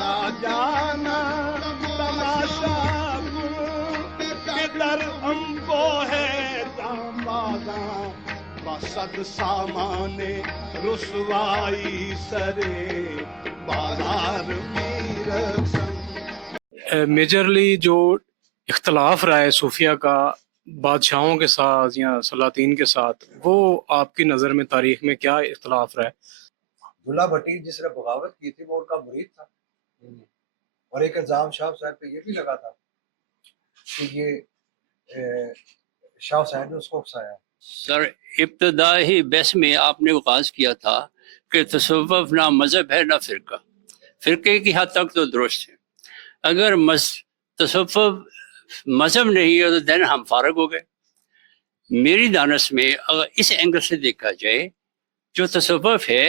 یا جانا تماشا کہ در ہم کو ہے جانبازاں بسد سامان رسوائی سرے بازار پیر سن۔ میجرلی جو اختلاف رہا ہے صوفیہ کا بادشاہوں کے ساتھ یا سلاطین کے ساتھ، وہ آپ کی نظر میں تاریخ میں کیا اختلاف رہا ہے؟ دلہ بھٹی جس نے بغاوت کی تھی وہ ان کا مرید تھا، اور ایک الزام شاہ حسین پہ یہ بھی لگا تھا کہ یہ شاہ حسین نے اس کو اکسایا۔ سر ابتدائی بحث میں آپ نے آغاز کیا تھا کہ تصوف نہ مذہب ہے نہ فرقہ، فرقے کی حد تک تو درست ہے، اگر تصوف مذہب نہیں ہے تو دین ہم فارغ ہو گئے۔ میری دانش میں اگر اس اینگل سے دیکھا جائے جو تصوف ہے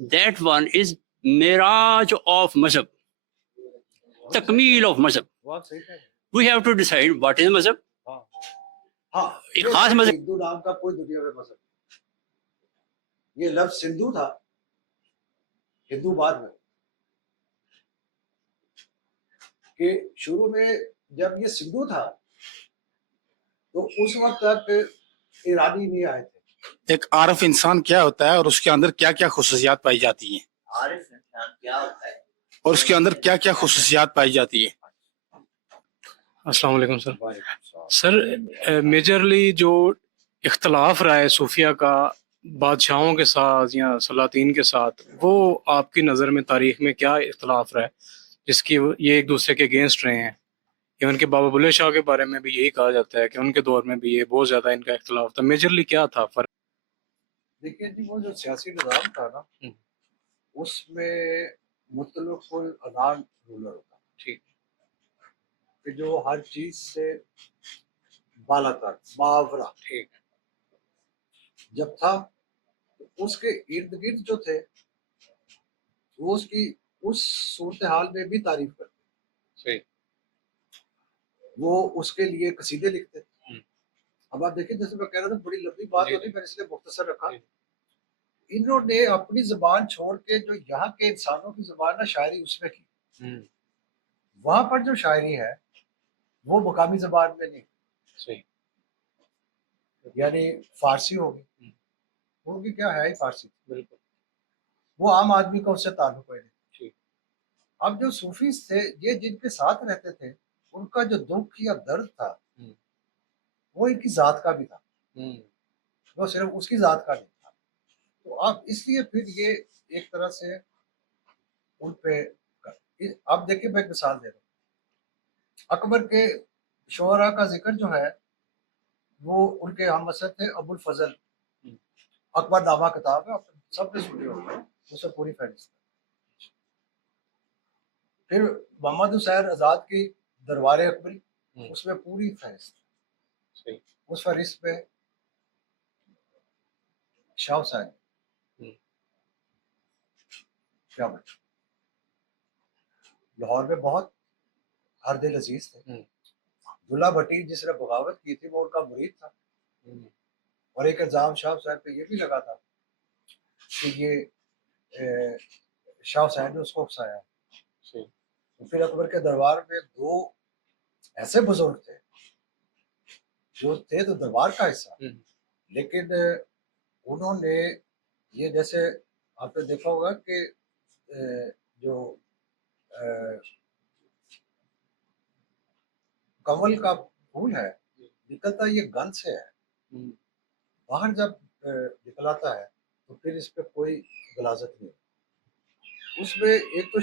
دیٹ ون از معراج آف مذہب، تکمیل آف مذہب۔ We have to decide what is مذہب۔ ہاں خاص مذہب ہندو نام کا کوئی دنیا میں مذہب نہیں۔ یہ لفظ سندھو تھا، ہندو بعد میں، کہ شروع میں جب یہ سندھو تھا تو اس وقت تک ایرانی نہیں آئے تھے۔ ایک عارف انسان کیا ہوتا ہے اور اس کے اندر کیا کیا خصوصیات پائی جاتی ہیں؟ عارف انسان کیا ہوتا ہے اور اس کے اندر کیا کیا خصوصیات پائی جاتی ہیں؟ السلام علیکم سر۔ سر میجرلی جو اختلاف رہا ہے صوفیہ کا بادشاہوں کے ساتھ یا سلاطین کے ساتھ، وہ آپ کی نظر میں تاریخ میں کیا اختلاف رہا ہے جس کی یہ ایک دوسرے کے اگینسٹ رہے ہیں؟ ایون کہ بابا بلے شاہ کے بارے میں بھی یہی کہا جاتا ہے کہ ان کے دور میں بھی یہ بہت زیادہ ان کا اختلاف تھا۔ میجرلی کیا تھا فرق؟ دیکھیے جی، وہ جو سیاسی نظام تھا نا اس میں مطلق العنان رولر ہوتا، ٹھیک، کہ جو ہر چیز سے بالا تر ماورا ٹھیک، جب تھا تو اس کے ارد گرد جو تھے وہ اس کی اس صورتحال میں بھی تعریف کرتے، صحیح، وہ اس کے لیے قصیدے لکھتے۔ اب آپ دیکھیں جیسے میں کہہ رہا تھا بڑی لمبی بات ہوتی، میں نے اس لیے مختصر رکھا۔ انہوں نے اپنی زبان چھوڑ کے جو یہاں کے انسانوں کی زبان ہے شاعری اس میں کی، وہاں پر جو شاعری ہے وہ مقامی زبان میں نہیں، صحیح، یعنی فارسی ہوگی، ہوگی کیا ہے ہی فارسی، بالکل، وہ عام آدمی کا اس سے تعلق ہے نہیں۔ ٹھیک۔ اب جو صوفی تھے یہ جن کے ساتھ رہتے تھے ان کا جو دکھ یا درد تھا وہ ان کی ذات کا بھی تھا، وہ صرف اس کی ذات کا نہیں تھا۔ تو اب اس لیے پھر یہ ایک طرح سے ان پہ، اب دیکھیں میں ایک مثال دے رہا ہوں، اکبر کے شعراء کا ذکر جو ہے وہ ان کے ہم وسط تھے ابو الفضل، اکبر نامہ کتاب ہے، سب نے سنی ہوگی، اس سے پوری فہرست ہے۔ پھر محمد حسین آزاد کی دربار اکبری، اس میں پوری فہرست ہے، اس فہرست پہ شاہ حسین کیا بچا۔ لاہور میں بہت ہر دل عزیز تھے، دلہ بھٹی جس نے بغاوت کی تھی وہ ان کا مرید تھا، اور ایک الزام شاہ حسین پہ یہ بھی لگا تھا کہ یہ شاہ حسین نے اس کو اکسایا۔ پھر اکبر کے دربار میں دو ایسے بزرگ تھے جو تھے تو دربار کا حصہ، لیکن انہوں نے یہ جیسے آپ نے دیکھا ہوگا کہ جو کمل کا پھول ہے نکلتا یہ گند سے ہے، باہر جب نکلاتا ہے تو پھر اس پہ کوئی غلاظت نہیں۔ اس میں ایک تو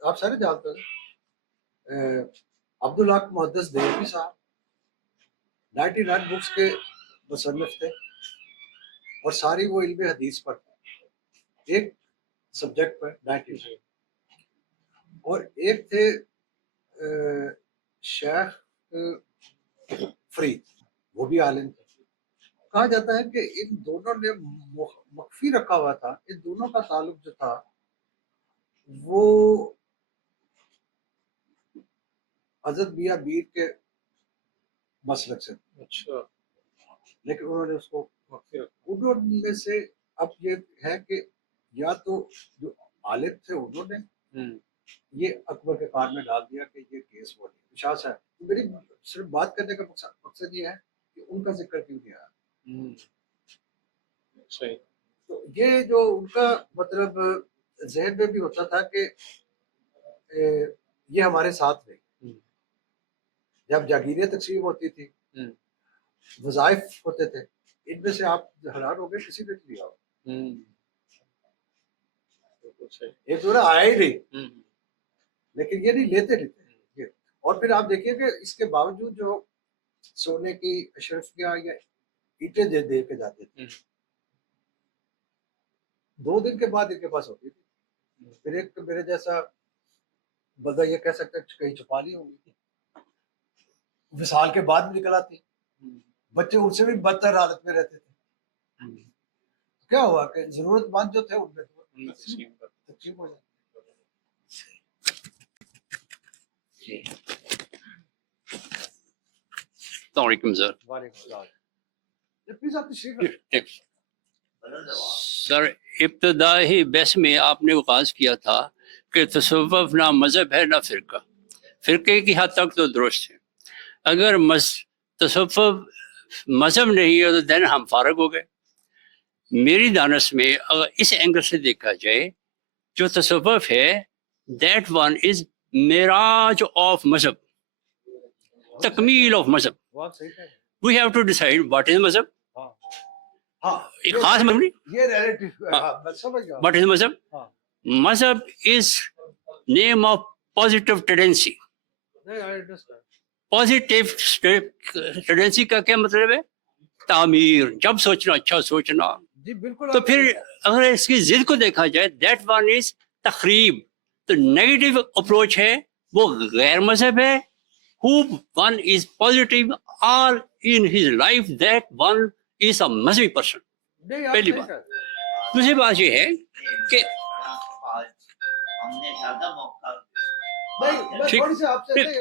آپ سارے جانتے ہیں عبدالحق محدث دہلوی صاحب 99 بکس کے مصنف تھے، اور ساری وہ علم حدیث پر تھے، ایک سبجیکٹ پر 99، اور ایک تھے شیخ فرید، وہ بھی عالم تھے۔ کہا جاتا ہے کہ ان دونوں نے مخفی رکھا ہوا تھا، ان دونوں کا تعلق جو تھا وہ حضرت میاں میر کے مسلک سے، اچھا، لیکن انہوں نے اس کو انہوں میں سے اب یہ ہے کہ یا تو جو عالم تھے انہوں نے یہ اکبر کے کان میں ڈال دیا کہ یہ کیس وہ نہیں شاہ صاحب. میری صرف بات کرنے کا مقصد یہ ہے کہ ان کا ذکر کیوں نہیں آیا. صحیح. تو یہ جو ان کا مطلب ذہن میں بھی ہوتا تھا کہ یہ ہمارے ساتھ نہیں. جب جاگیریں تقسیم ہوتی تھی وظائف ہوتے تھے ان میں سے آپ حیران ہو گئے کسی نے نہیں لیا. ایک دورہ آیا ہی نہیں لیکن یہ نہیں لیتے نہیں تھے. اور پھر آپ دیکھیے کہ اس کے باوجود جو سونے کی اشرفیاں یا اینٹیں دے کے جاتے تھے 2 دن کے بعد ان کے پاس ہوتی تھی. پھر ایک میرے جیسا بندہ یہ کہہ سکتا ہے کہیں چھپا لی ہوگی وصال کے بعد بھی نکل آتی. بچے ان سے بھی بدتر حالت میں رہتے تھے. کیا ہوا کہ ضرورت مند جو تھے ان میں تقسیم ہو جاتی. السلام علیکم سر. وعلیکم السلام. پلیز آپ تشریف. سر ابتدائی بحث میں آپ نے آغاز کیا تھا کہ تصوف نہ مذہب ہے نہ فرقہ. فرقے کی حد تک تو درست ہے. اگر تصوف مذہب نہیں ہے تو دین ہم فارغ ہو گئے. میری دانش میں اگر اس اینگل سے دیکھا جائے جو تصوف ہے دیٹ ون از معراج آف مذہب, تکمیل آف مذہب. We have to decide what is مذہب. ایک خاص مذہب نہیں, یہ ریلیٹیو واٹ از مذہب. مذہب is name of positive tendency. Positive tendency کا کیا مطلب ہے؟ تعمیر, جب سوچنا اچھا سوچنا. جی بالکل. تو پھر اگر اس کی ضد کو دیکھا جائے دیٹ ون از تخریب. تو نیگیٹو اپروچ ہے وہ غیر مذہب ہے. who one is positive all in his life that one is a مذہبی person. پہلی بات. دوسری بات یہ ہے کہ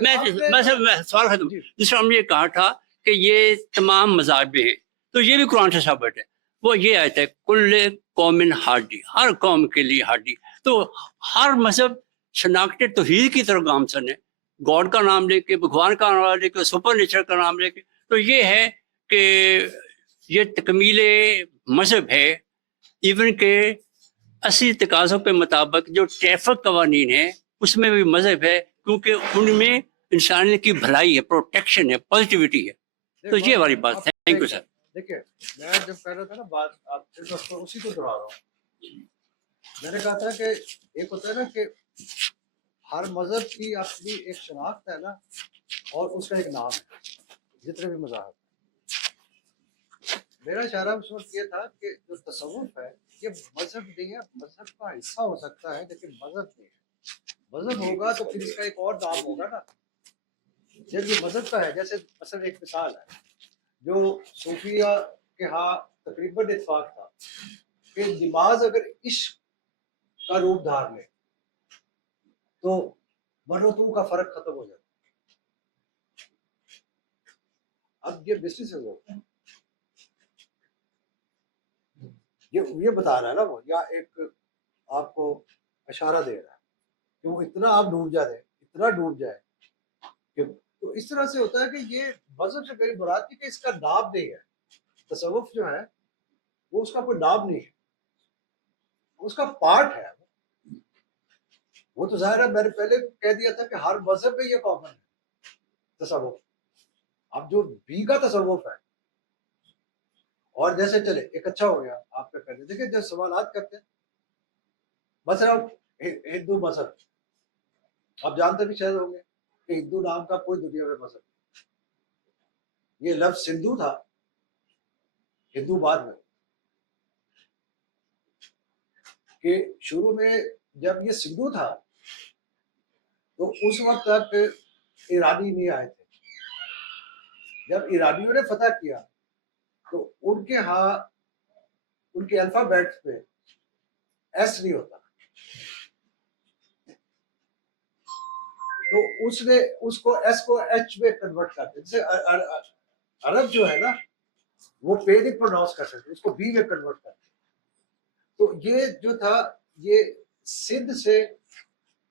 میں سوال ختم. جس طرح ہم نے کہا تھا کہ یہ تمام مذاہب ہیں تو یہ بھی قرآن سے ثابت ہے. وہ یہ آیت ہے کل قوم ہادی, ہر قوم کے لیے ہادی. تو ہر مذہب شناخت توحید کی طرف گامزن ہے, گاڈ کا نام لے کے, بھگوان کا نام لے کے, سپر نیچر کا نام لے کے. تو یہ ہے کہ یہ تکمیل مذہب ہے. ایون کہ اصلی تقاضوں کے مطابق جو ٹریفک قوانین ہیں اس میں بھی مذہب ہے کیونکہ ان میں انسانیت کی بھلائی ہے, پروٹیکشن ہے, پازیٹیوٹی ہے. تو یہ ہماری بات. Thank you sir. دیکھیے میں جب کہہ رہا تھا نا بات آپ اسی کو دہرا رہا ہوں. میں نے کہا تھا کہ ایک ہوتا ہے نا کہ ہر مذہب کی اپنی ایک شناخت ہے نا اور اس کا ایک نام ہے جتنے بھی مذاہب. میرا اشارہ اس وقت یہ تھا کہ جو تصوف ہے یہ مذہب نہیں ہے, مذہب کا حصہ ہو سکتا ہے لیکن مذہب نہیں ہے. مذہب ہوگا تو پھر اس کا ایک اور نام ہوگا نا. جب یہ مذہب کا ہے جیسے مثلا ایک مثال ہے جو صوفیہ کے ہاں تقریباً اتفاق تھا کہ نماز اگر عشق کا روپ دھار لے تو مرتوں کا فرق ختم ہو جاتا. اب یہ بزنس ہے یہ بتا رہا ہے نا وہ, یا ایک آپ کو اشارہ دے رہا ہے کہ وہ اتنا آپ ڈوب جائے, اتنا ڈوب جائے کہ تو اس طرح سے ہوتا ہے کہ یہ مذہب سے میری مراد کی کہ اس کا نام نہیں ہے. تصوف جو ہے وہ اس کا کوئی نام نہیں ہے, اس کا پارٹ ہے. وہ تو ظاہر ہے میں نے پہلے کہہ دیا تھا کہ ہر مذہب میں یہ کامن ہے تصوف. اب جو بی کا تصوف ہے اور جیسے چلے ایک اچھا ہو گیا آپ کا کہتے. دیکھیں جب سوالات کرتے ہیں مثلا ہندو مذہب, آپ جانتے بھی شاید ہوں گے کہ ہندو نام کا کوئی دنیا میں مذہب. یہ لفظ سندھو تھا, ہندو بعد میں, کہ شروع میں جب یہ سندھو تھا تو اس وقت تک ایرانی نہیں آئے تھے. جب ایرانیوں نے فتح کیا تو ان کے ہاں ان کے الفابیٹ پہ ایس نہیں ہوتا, تو اس نے اس کو ایس کو ایچ میں کنورٹ کر دیا. جیسے عرب جو ہے نا وہ پے نہیں پروناؤنس کر سکتے, اس کو بی میں کنورٹ کر دیا. تو یہ جو تھا یہ سندھ سے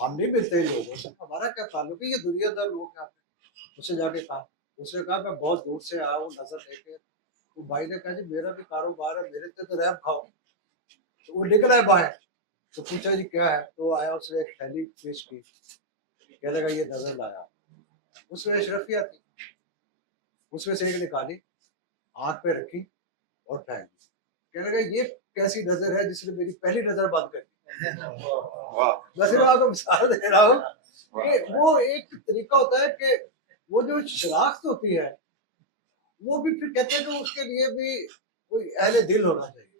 ہم نہیں ملتے ان لوگوں سے, ہمارا کیا تعلق ہے, یہ دنیا دار لوگ ہیں. اس سے جا کے کہا, اس نے کہا میں بہت دور سے آیا ہوں نظر لے کے. تو بھائی نے کہا جی میرا بھی کاروبار ہے, میرے سے تو رحم کھاؤ. تو وہ نکل آئے باہر, تو پوچھا جی کیا ہے, تو آیا, اس نے ایک تھیلی پیش کی, کہنے لگا یہ نظر لایا. اس میں اشرفیہ تھی, اس میں سے ایک نکالی, آنکھ پہ رکھی اور پھینک دی. کہنے لگا یہ کیسی نظر ہے جس نے میری پہلی نظر بند کر دی. میں صرف آپ کو مثال دے رہا ہوں کہ وہ ایک طریقہ ہوتا ہے کہ وہ جو شناخت ہوتی ہے وہ بھی پھر کہتے ہیں کہ اس کے لیے بھی کوئی اہل دل ہونا چاہیے.